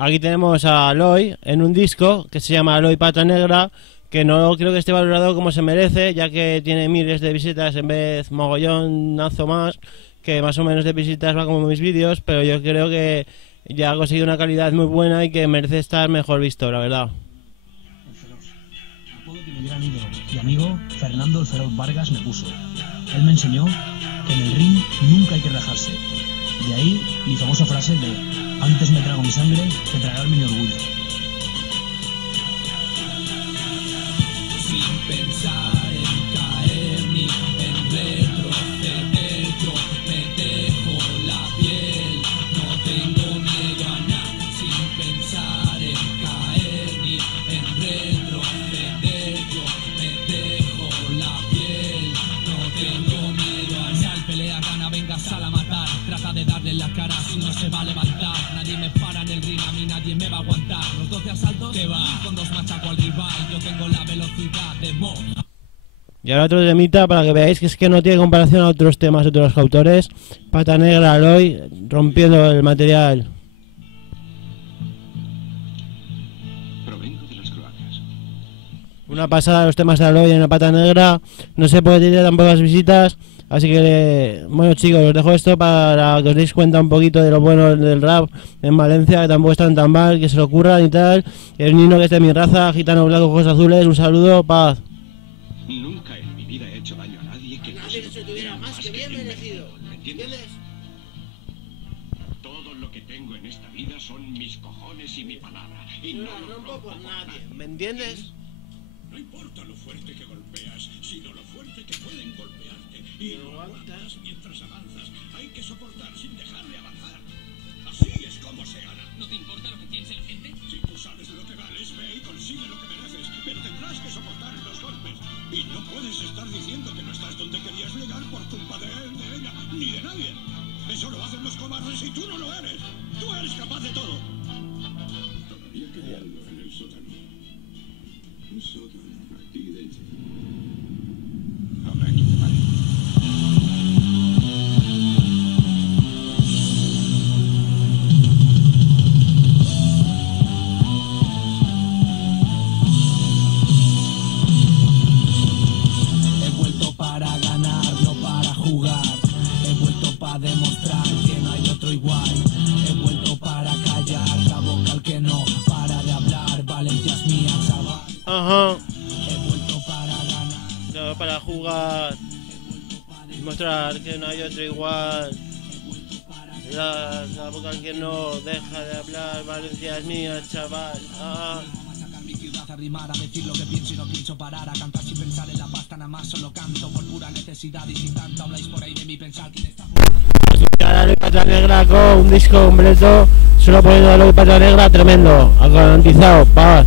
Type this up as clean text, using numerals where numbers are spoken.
Aquí tenemos a Aloy en un disco que se llama Aloy Pata Negra, que no creo que esté valorado como se merece, ya que tiene miles de visitas en vez mogollonazo más, que más o menos de visitas va como mis vídeos, pero yo creo que ya ha conseguido una calidad muy buena y que merece estar mejor visto, la verdad. El Feroz, apodo que mi gran ídolo y amigo Fernando el Feroz Vargas me puso. Él me enseñó que en el ring nunca hay que rajarse. De ahí mi famosa frase de antes me trago mi sangre que tragarme mi orgullo. Sin pensar en caer ni en retroceder, yo me dejo la piel, no tengo miedo a nada. Sin pensar en caer ni en retroceder, yo me dejo la piel, no tengo miedo a nada. Sal, pelea, gana, venga, sal a matar, trata de darle en la cara si no se va a levantar. Nadie me para en el ring, a mí nadie me va a aguantar. Los 12 asaltos que va, con 2 machaco al rival, yo tengo la velocidad de Mo. Y ahora otro temita para que veáis que es que no tiene comparación a otros temas de otros autores. Pata Negra, Aloy, rompiendo el material. Provengo de las cloacas. Una pasada los temas de Aloy en la Pata Negra. No sé por qué tiene tan pocas visitas. Así que, bueno chicos, os dejo esto para que os deis cuenta un poquito de lo bueno del rap en Valencia, que tampoco están tan mal, que se lo ocurran y tal. El niño que es de mi raza, gitano blanco, ojos azules, un saludo, paz. Nunca en mi vida he hecho daño a nadie que no se lo tuviera más que bien merecido. ¿Me entiendes? Todo lo que tengo en esta vida son mis cojones y mi palabra. Y no lo rompo por nadie. ¿Me entiendes? No importa lo fuerte que golpeas, sino lo fuerte que pueden golpearte. Y lo aguantas mientras avanzas. Hay que soportar sin dejar de avanzar. Así es como se gana. ¿No te importa lo que piense la gente? Si tú sabes lo que vales, ve y consigue lo que mereces. Pero tendrás que soportar los golpes. Y no puedes estar diciendo que no estás donde querías llegar por culpa de él, de ella, ni de nadie. Eso lo hacen los cobardes y tú no lo eres. Tú eres capaz de todo. Todavía queda algo en el sótano. Un sótano aquí dentro. Ahora aquí te vale. He vuelto para ganar, no para jugar. He vuelto para demostrar que no hay otro igual. He vuelto para callar la boca al que no para de hablar. Valencia es mía, chaval. Ajá. He vuelto para ganar. No, para jugar y mostrar que no hay otro igual. La boca que no deja de hablar. Valencia es mía, chaval. Ah. Sacar mi ciudad a rimar, a decir lo que pienso y no pienso parar. A cantar sin pensar en la pasta, nada más solo canto por pura necesidad. Y si tanto habláis por ahí de mi pensar, ¿quién está por Aloy Pata Negra con un disco completo, solo poniendo Aloy Pata Negra, tremendo, garantizado, paz.